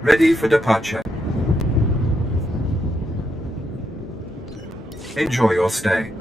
Ready for departure. Enjoy your stay.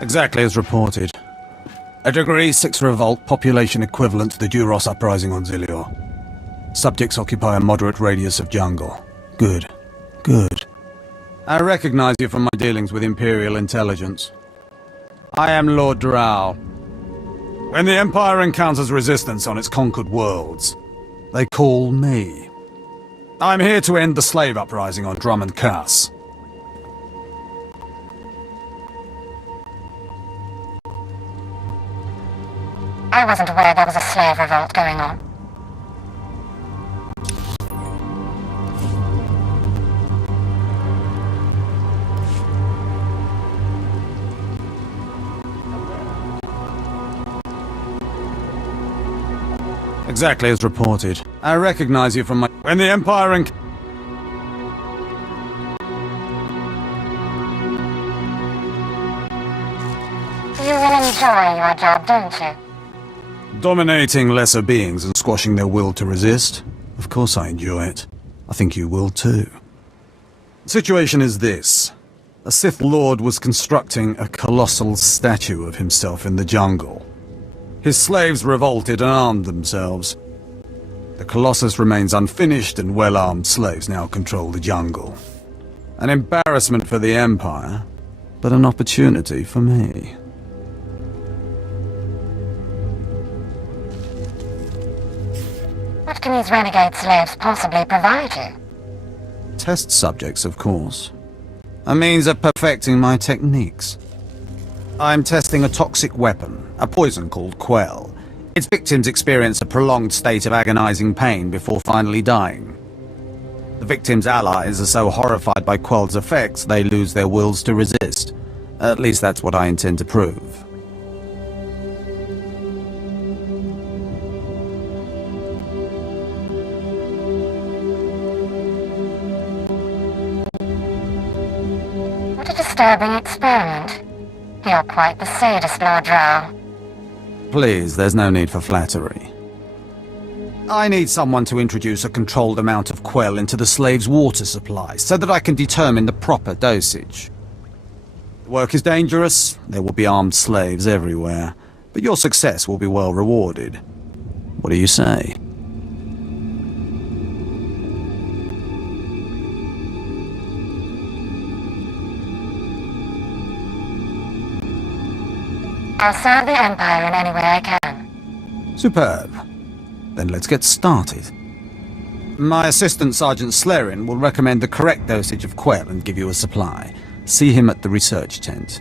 Exactly as reported. A Degree 6 revolt, population equivalent to the Duros uprising on Zilior. Subjects occupy a moderate radius of jungle. Good. Good. I recognize you from my dealings with Imperial intelligence. I am Lord Drow. When the Empire encounters resistance on its conquered worlds, they call me. I'm here to end the slave uprising on Drum and Cass. I wasn't aware there was a slave revolt going on. Exactly as reported. I recognize you from my... When the Empire You will enjoy your job, don't you? Dominating lesser beings and squashing their will to resist? Of course I enjoy it. I think you will too. The situation is this. A Sith Lord was constructing a colossal statue of himself in the jungle. His slaves revolted and armed themselves. The Colossus remains unfinished and well-armed slaves now control the jungle. An embarrassment for the Empire, but an opportunity for me. What can these renegade slaves possibly provide you? Test subjects, of course. A means of perfecting my techniques. I'm testing a toxic weapon, a poison called Quell. Its victims experience a prolonged state of agonizing pain before finally dying. The victims' allies are so horrified by Quell's effects they lose their wills to resist. At least that's what I intend to prove. What a disturbing experiment. You're quite the sadist, Lord Drow. Please, there's no need for flattery. I need someone to introduce a controlled amount of Quell into the slave's water supply, so that I can determine the proper dosage. The work is dangerous, there will be armed slaves everywhere, but your success will be well rewarded. What do you say? I'll serve the Empire in any way I can. Superb. Then let's get started. My assistant, Sergeant Slerin, will recommend the correct dosage of Quell and give you a supply. See him at the research tent.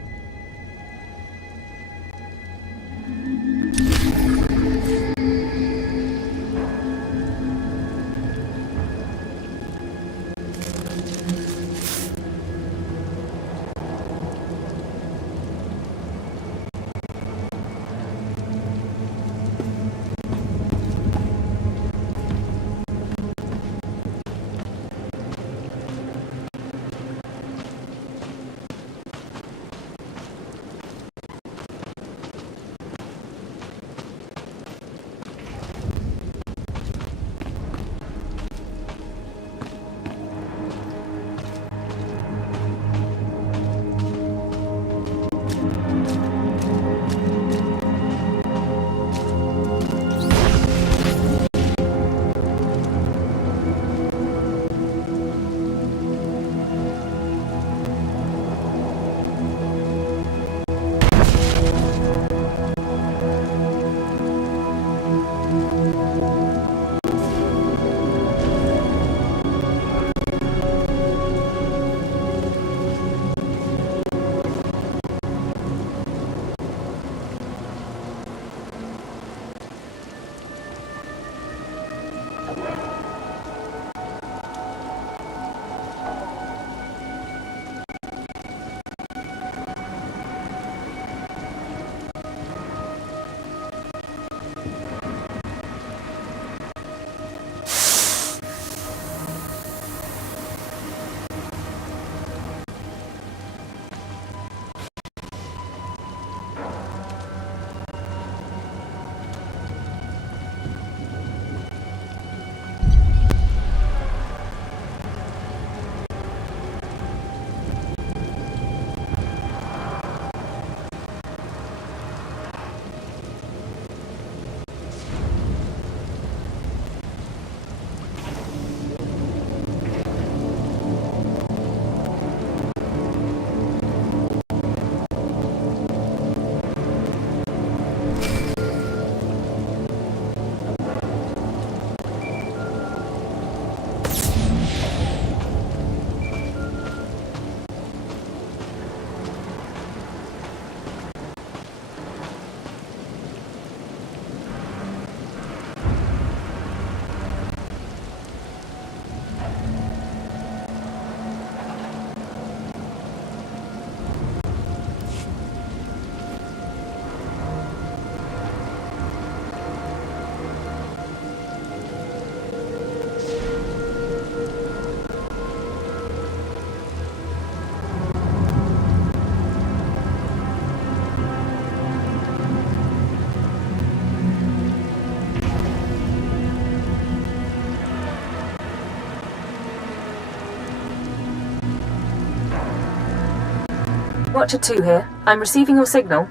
Watcher 2 here. I'm receiving your signal.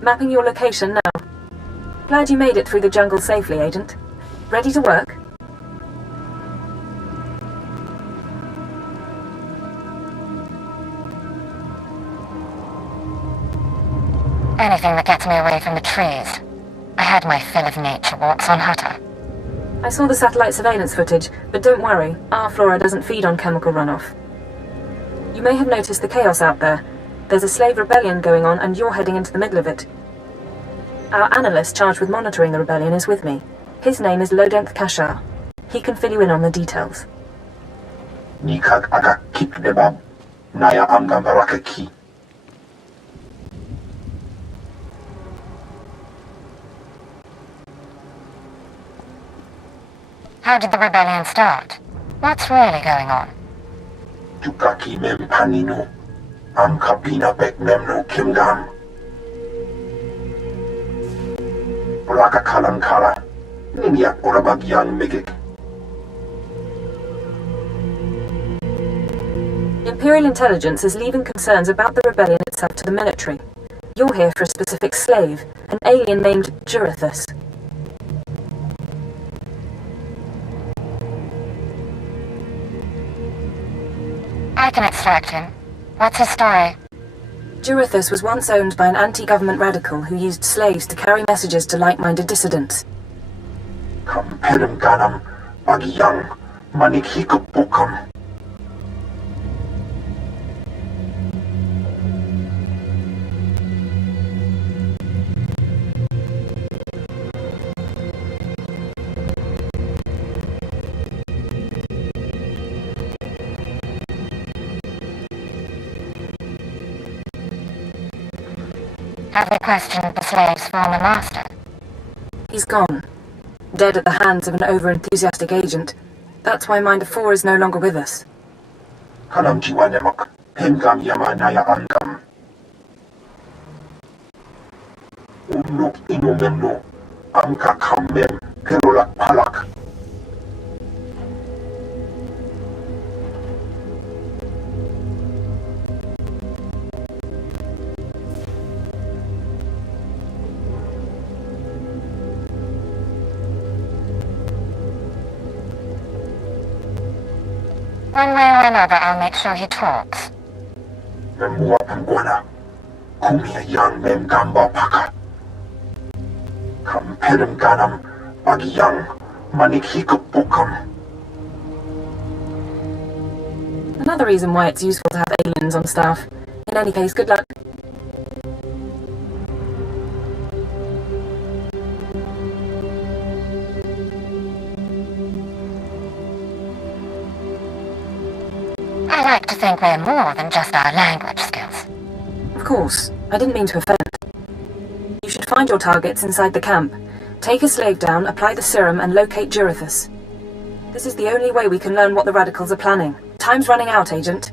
Mapping your location now. Glad you made it through the jungle safely, Agent. Ready to work? Anything that gets me away from the trees. I had my fill of nature walks on Hutter. I saw the satellite surveillance footage, but don't worry, our flora doesn't feed on chemical runoff. You may have noticed the chaos out there. There's a slave rebellion going on and you're heading into the middle of it. Our analyst charged with monitoring the rebellion is with me. His name is Lodenth Kashar. He can fill you in on the details. Nikak aga kip debab. Naya amgam baraka ki. How did the rebellion start? What's really going on? Tukaki mem panino. Am kapina bek memno kimgam. Raka kalan kala. Ninyak orabag yang megik. Imperial intelligence is leaving concerns about the rebellion itself to the military. You're here for a specific slave, an alien named Jurithus. I can extract him. What's his story? Jurithus was once owned by an anti-government radical who used slaves to carry messages to like-minded dissidents. Kamperim ganam bagiyang manik hikupukam. Have we questioned the slave's former master? He's gone. Dead at the hands of an over-enthusiastic agent. That's why Minder 4 is no longer with us. Kalam jiwanemak. Hemgam yama naya angam. Unuk inumemno. Amka kamem. Kerolak palak. One way or another, I'll make sure he talks. Memua pangwana. Kumia yang mem gamba paka. Kamperim ganam bagiyang manik hikupukam. Another reason why it's useful to have aliens on staff. In any case, good luck. I like to think we're more than just our language skills. Of course, I didn't mean to offend. You should find your targets inside the camp. Take a slave down, apply the serum, and locate Jurithus. This is the only way we can learn what the radicals are planning. Time's running out, Agent.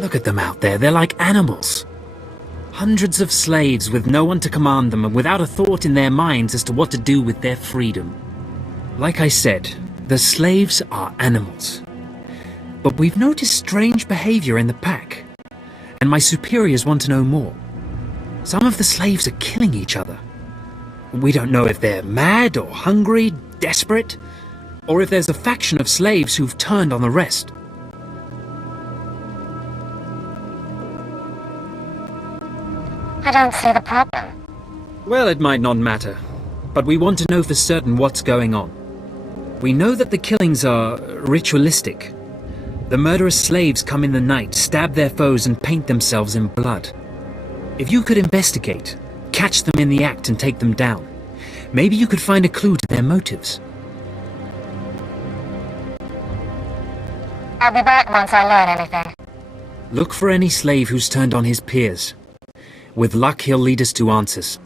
Look at them out there, they're like animals. Hundreds of slaves with no one to command them and without a thought in their minds as to what to do with their freedom. Like I said, the slaves are animals. But we've noticed strange behavior in the pack, and my superiors want to know more. Some of the slaves are killing each other. We don't know if they're mad or hungry, desperate, or if there's a faction of slaves who've turned on the rest. I don't see the problem. Well, it might not matter, but we want to know for certain what's going on. We know that the killings are ritualistic. The murderous slaves come in the night, stab their foes and paint themselves in blood. If you could investigate, catch them in the act and take them down, maybe you could find a clue to their motives. I'll be back once I learn anything. Look for any slave who's turned on his peers. With luck, he'll lead us to answers.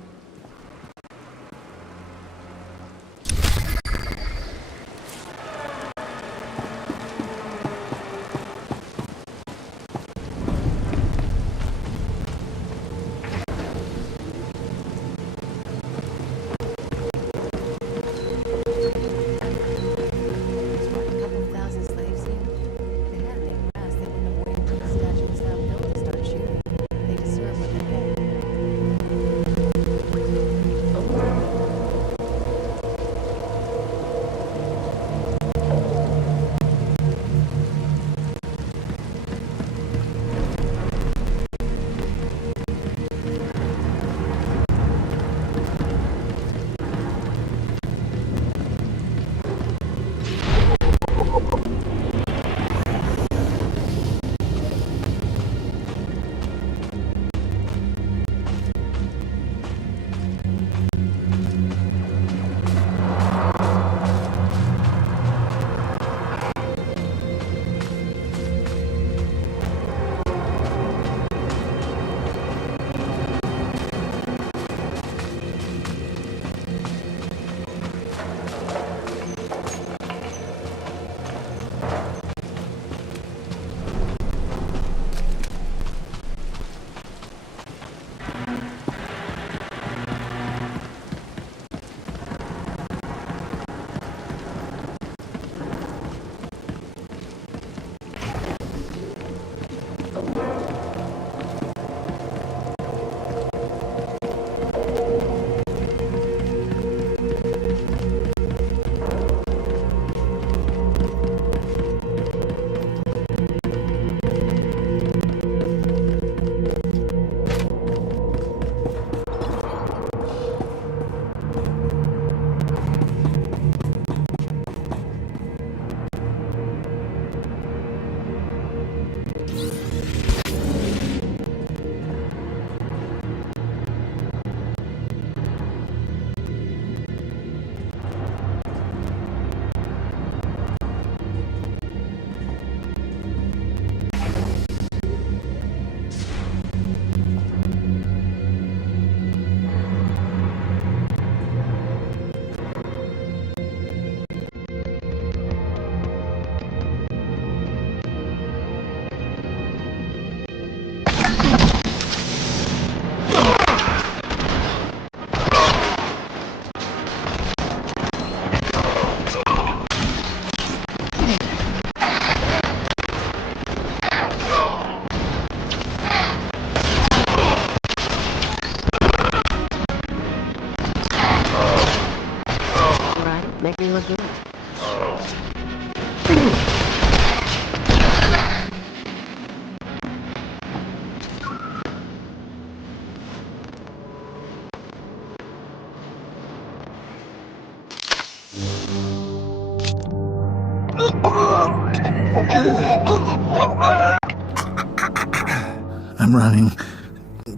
I'm running.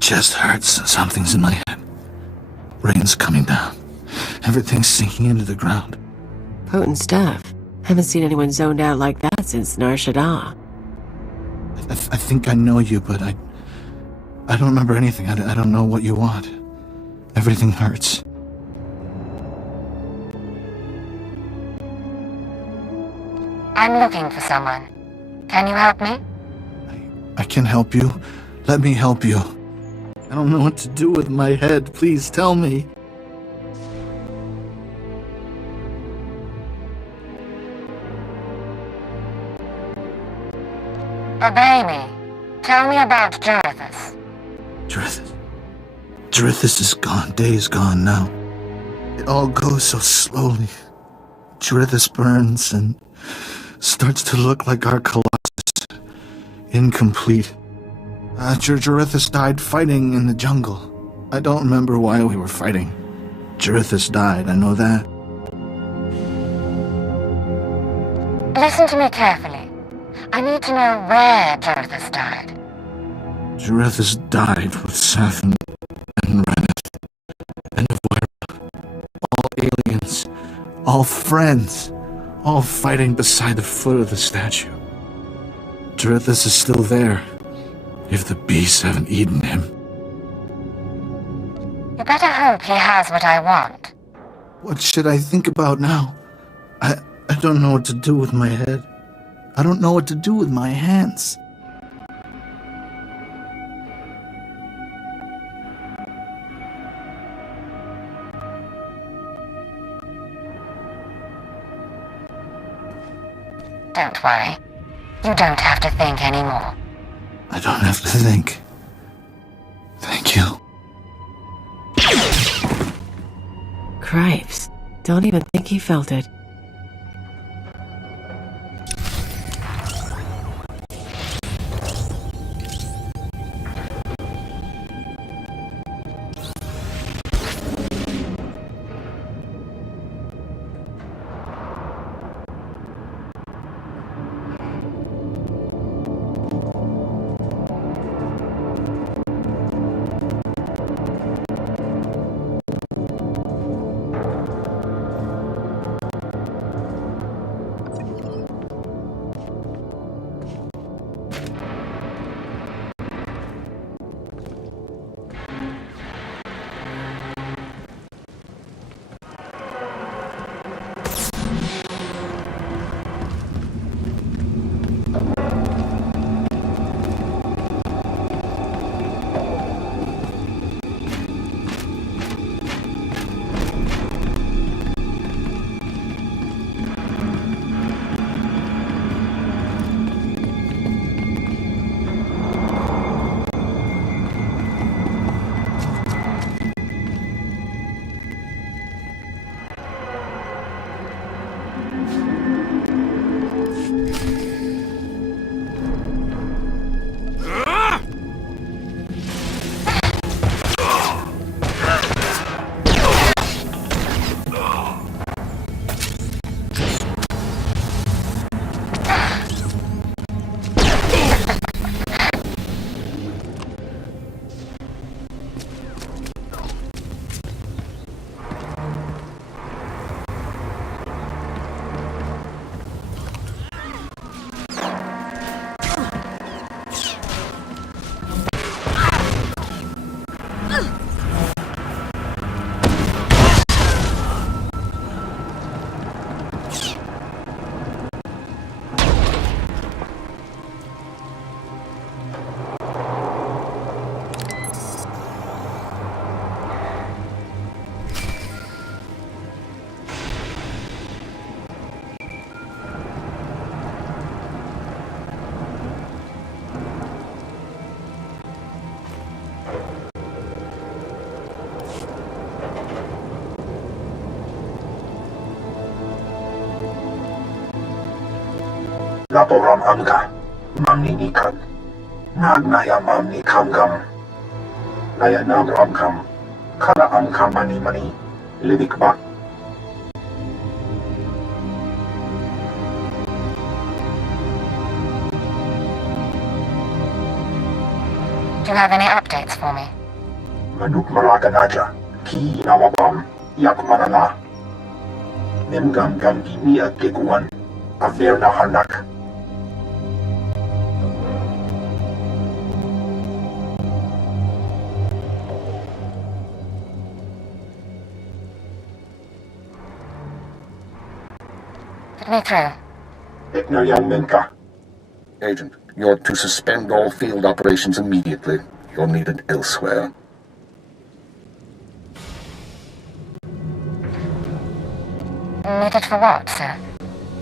Chest hurts. Something's in my head. Rain's coming down. Everything's sinking into the ground. Potent stuff. Haven't seen anyone zoned out like that since Nar Shaddaa. I think I know you, but I don't remember anything. I don't know what you want. Everything hurts. I'm looking for someone. Can you help me? I can help you. Let me help you. I don't know what to do with my head. Please tell me. Obey me. Tell me about Jarethus. Jarethus is gone. Days gone now. It all goes so slowly. Jarethus burns and starts to look like our Colossus. Incomplete. Jarethus died fighting in the jungle. I don't remember why we were fighting. Jarethus died, I know that. Listen to me carefully. I need to know where Jarethus died. Jarethus died with Sathan and Reneth and Avoira. All aliens. All friends. All fighting beside the foot of the statue. Jarethus is still there. If the beasts haven't eaten him. You better hope he has what I want. What should I think about now? I don't know what to do with my head. I don't know what to do with my hands. Don't worry. You don't have to think anymore. I don't have to think. Thank you. Cripes. Don't even think he felt it. Laporam amka, mamni nikad, nagnaya mamni kamgam, naya namram kam, kana amka mani mani, libikbak. Do you have any updates for me? Manuk maraganaja, ki nawabam, yak manana. Nemgam gam gimia kekuan, averna hanak. Put me through. Eknayan menka. Agent, you're to suspend all field operations immediately. You're needed elsewhere. Needed for what, sir?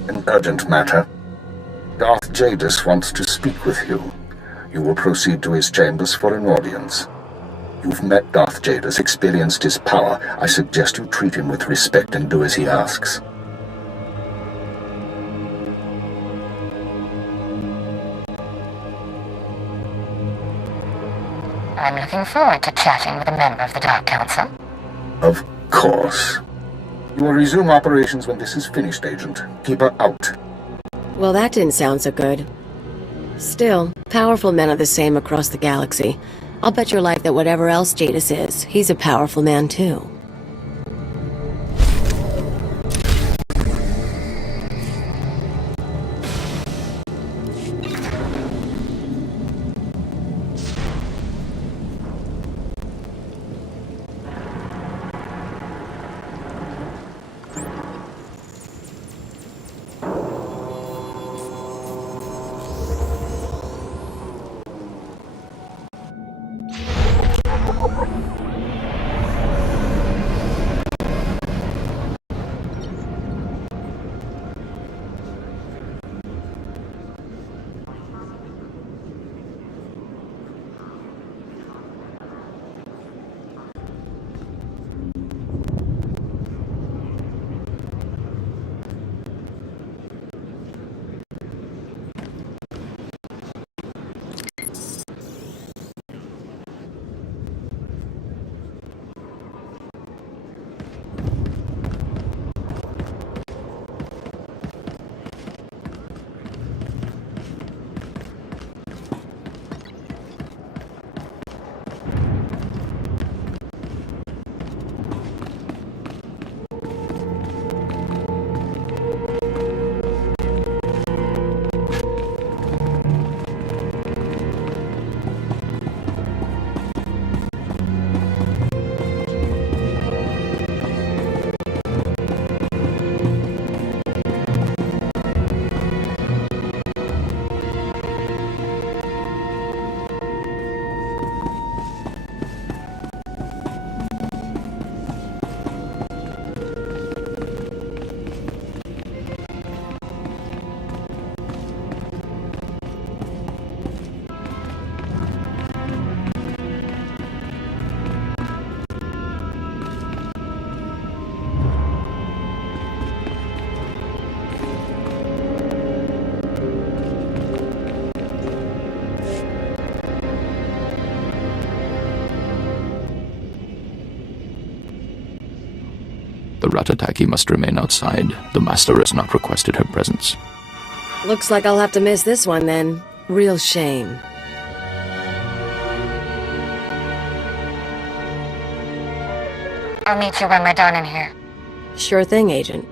An urgent matter. Darth Jadis wants to speak with you. You will proceed to his chambers for an audience. You've met Darth Jadis, experienced his power. I suggest you treat him with respect and do as he asks. I'm looking forward to chatting with a member of the Dark Council. Of course. You will resume operations when this is finished, Agent. Keep her out. Well, that didn't sound so good. Still, powerful men are the same across the galaxy. I'll bet your life that whatever else Jadis is, he's a powerful man too. The Ratataki must remain outside. The Master has not requested her presence. Looks like I'll have to miss this one then. Real shame. I'll meet you when we're done in here. Sure thing, Agent.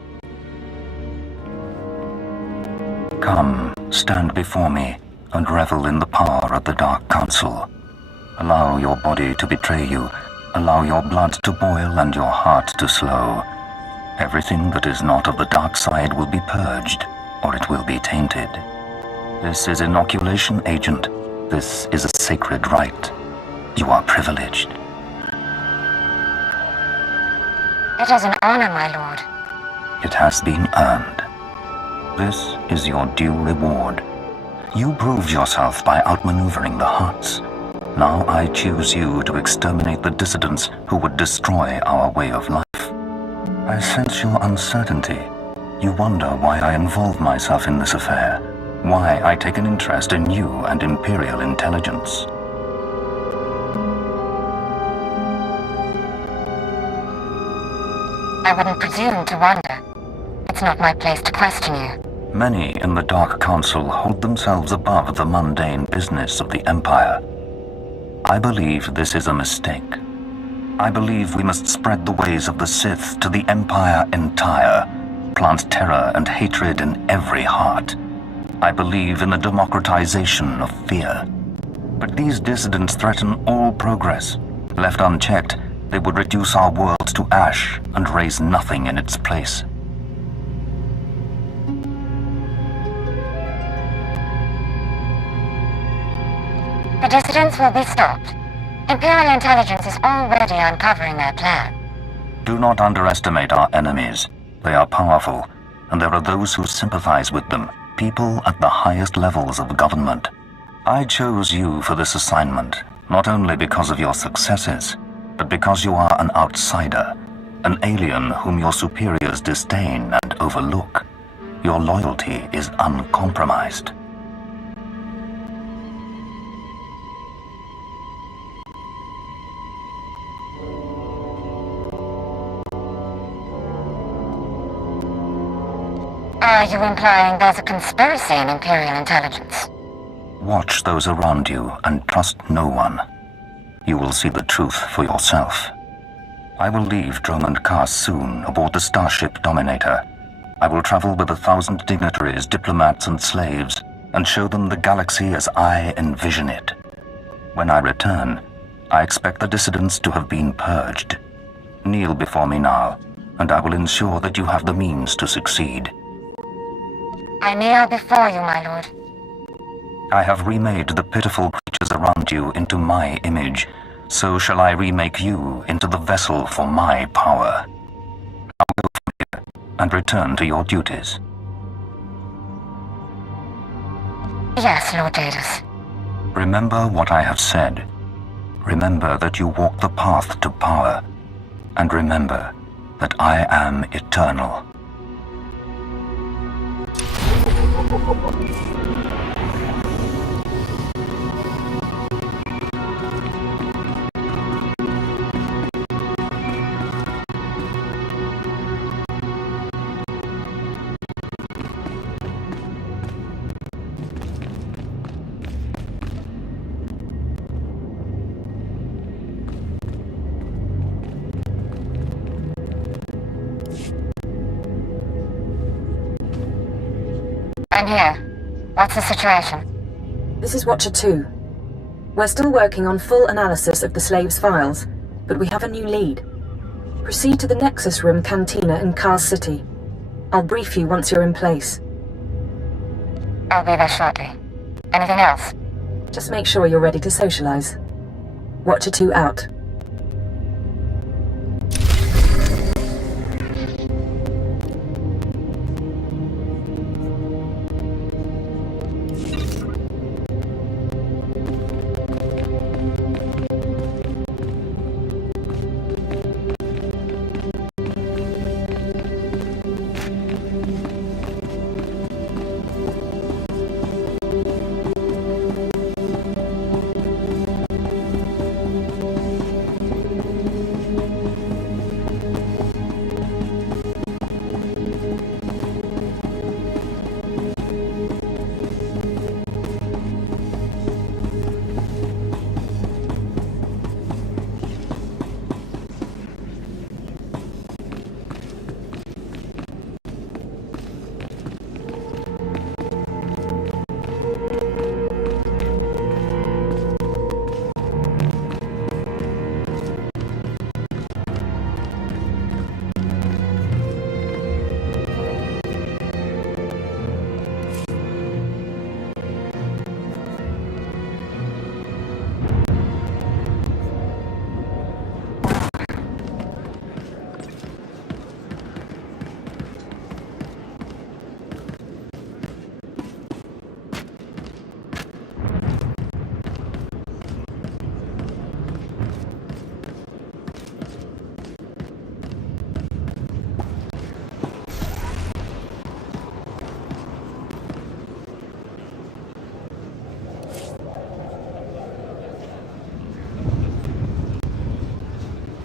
Come, stand before me, and revel in the power of the Dark Council. Allow your body to betray you. Allow your blood to boil and your heart to slow. Everything that is not of the dark side will be purged, or it will be tainted. This is inoculation, Agent. This is a sacred rite. You are privileged. It is an honor, my lord. It has been earned. This is your due reward. You proved yourself by outmaneuvering the Hutts. Now I choose you to exterminate the dissidents who would destroy our way of life. I sense your uncertainty. You wonder why I involve myself in this affair. Why I take an interest in you and Imperial intelligence. I wouldn't presume to wonder. It's not my place to question you. Many in the Dark Council hold themselves above the mundane business of the Empire. I believe this is a mistake. I believe we must spread the ways of the Sith to the Empire entire, plant terror and hatred in every heart. I believe in the democratization of fear. But these dissidents threaten all progress. Left unchecked, they would reduce our world to ash and raise nothing in its place. The dissidents will be stopped. Imperial intelligence is already uncovering their plan. Do not underestimate our enemies. They are powerful, and there are those who sympathize with them, people at the highest levels of government. I chose you for this assignment, not only because of your successes, but because you are an outsider, an alien whom your superiors disdain and overlook. Your loyalty is uncompromised. Are you implying there's a conspiracy in Imperial intelligence? Watch those around you and trust no one. You will see the truth for yourself. I will leave Dromund Kaas soon aboard the starship Dominator. I will travel with 1,000 dignitaries, diplomats, and slaves, and show them the galaxy as I envision it. When I return, I expect the dissidents to have been purged. Kneel before me now, and I will ensure that you have the means to succeed. I kneel before you, my lord. I have remade the pitiful creatures around you into my image. So shall I remake you into the vessel for my power. Now go from here and return to your duties. Yes, Lord Jadis. Remember what I have said. Remember that you walk the path to power. And remember that I am eternal. I'm here. What's the situation? This is Watcher 2. We're still working on full analysis of the slaves' files, but we have a new lead. Proceed to the Nexus Room Cantina in Kaas City. I'll brief you once you're in place. I'll be there shortly. Anything else? Just make sure you're ready to socialize. Watcher 2 out.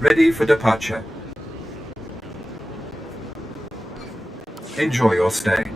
Ready for departure. Enjoy your stay.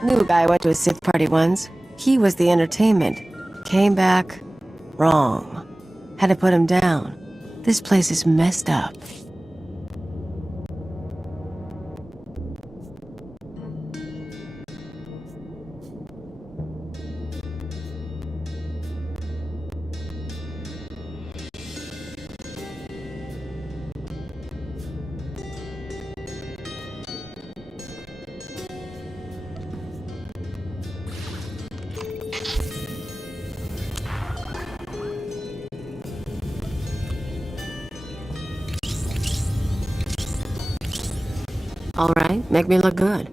New guy went to a Sith party once. He was the entertainment. Came back wrong. Had to put him down. This place is messed up. All right, make me look good.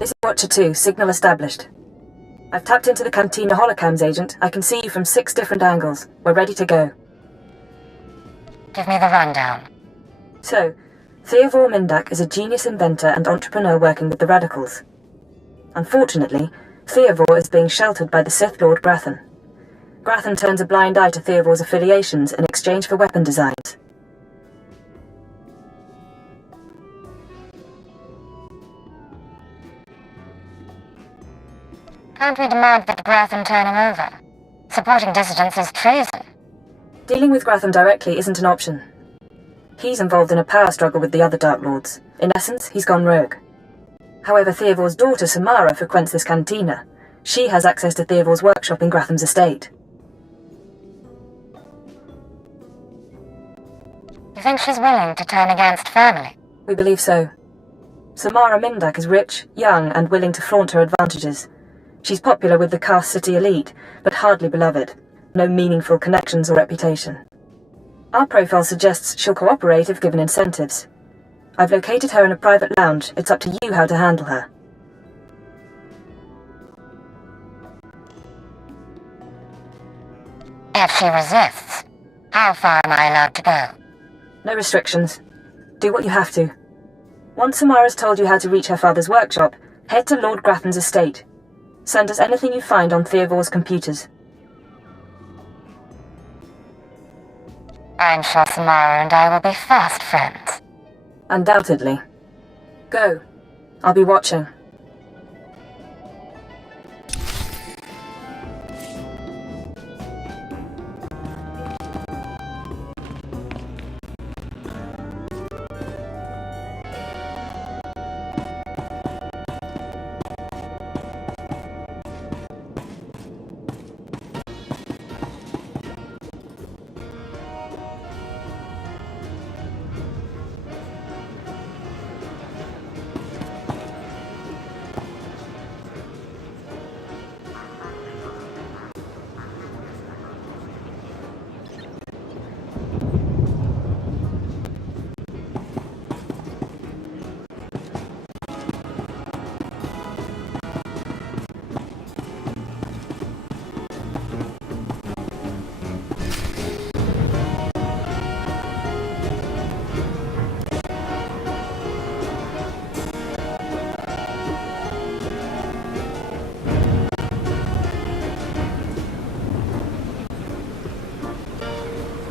This is Watcher 2, signal established. I've tapped into the Cantina holocams, Agent. I can see you from 6 different angles. We're ready to go. Give me the rundown. So, Theodore Mindak is a genius inventor and entrepreneur working with the Radicals. Unfortunately, Theodore is being sheltered by the Sith Lord Grathan. Grathan turns a blind eye to Theodore's affiliations in exchange for weapon designs. Can't we demand that Grathan turn him over? Supporting dissidents is treason. Dealing with Grathan directly isn't an option. He's involved in a power struggle with the other Dark Lords. In essence, he's gone rogue. However, Theodore's daughter Samara frequents this cantina. She has access to Theodore's workshop in Gratham's estate. You think she's willing to turn against family? We believe so. Samara Mindak is rich, young, and willing to flaunt her advantages. She's popular with the Caste City elite, but hardly beloved. No meaningful connections or reputation. Our profile suggests she'll cooperate if given incentives. I've located her in a private lounge. It's up to you how to handle her. If she resists, how far am I allowed to go? No restrictions. Do what you have to. Once Samara's told you how to reach her father's workshop, head to Lord Grathan's estate. Send us anything you find on Theovor's computers. I'm sure Samara and I will be fast friends. Undoubtedly. Go. I'll be watching.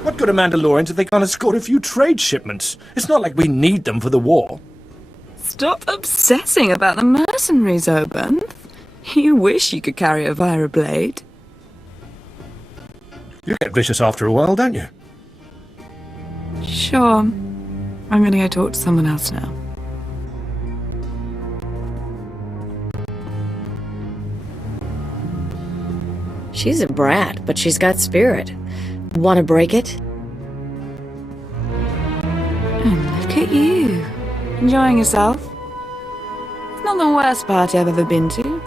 What good are Mandalorians if they can't escort a few trade shipments? It's not like we need them for the war. Stop obsessing about the mercenaries, Obanth. You wish you could carry a Vira blade. You get vicious after a while, don't you? Sure. I'm gonna go talk to someone else now. She's a brat, but she's got spirit. Want to break it? And look at you. Enjoying yourself? It's not the worst party I've ever been to,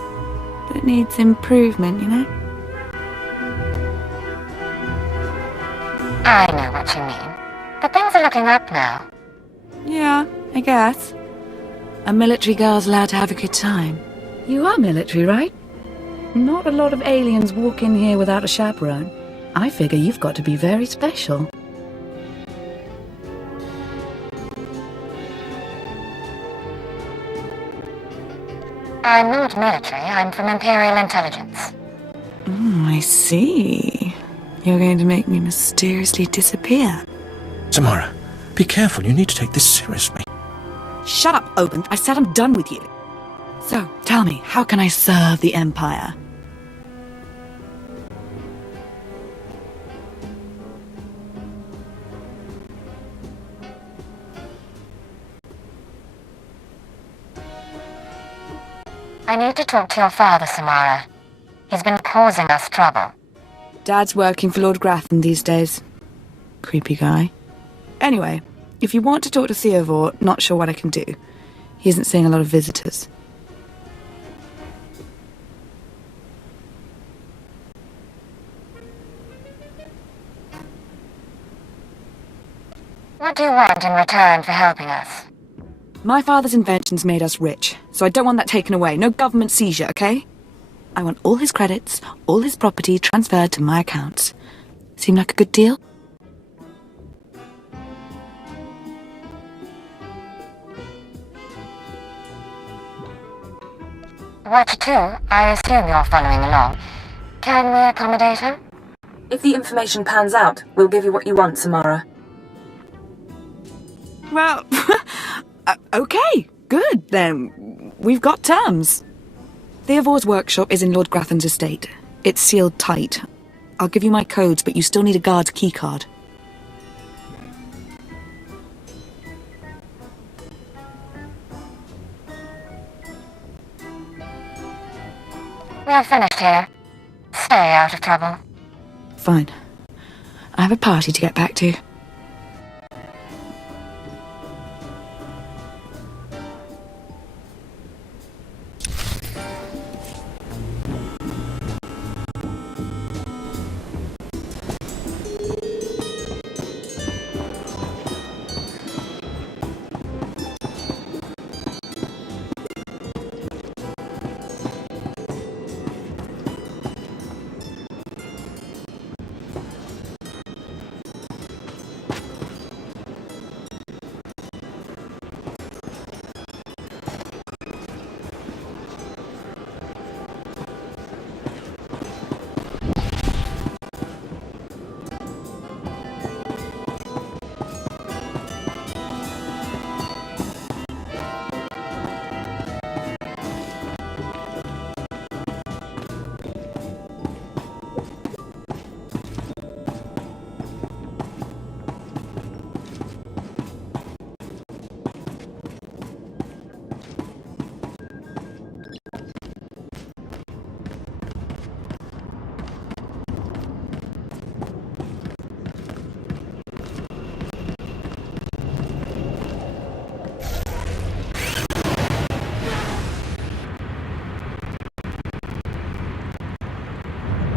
but it needs improvement, you know? I know what you mean. But things are looking up now. Yeah, I guess. A military girl's allowed to have a good time. You are military, right? Not a lot of aliens walk in here without a chaperone. I figure you've got to be very special. I'm not military, I'm from Imperial intelligence. I see. You're going to make me mysteriously disappear. Samara, be careful. You need to take this seriously. Shut up, Obanth. I said I'm done with you. So, tell me, how can I serve the Empire? I need to talk to your father, Samara. He's been causing us trouble. Dad's working for Lord Grathan these days. Creepy guy. Anyway, if you want to talk to Theovor, not sure what I can do. He isn't seeing a lot of visitors. What do you want in return for helping us? My father's inventions made us rich, so I don't want that taken away. No government seizure, okay? I want all his credits, all his property transferred to my accounts. Seem like a good deal? Watcher 2, I assume you're following along. Can we accommodate her? If the information pans out, we'll give you what you want, Samara. Well, okay, good then. We've got terms. Theovor's workshop is in Lord Grathan's estate. It's sealed tight. I'll give you my codes, but you still need a guard's keycard. We're finished here. Stay out of trouble. Fine. I have a party to get back to.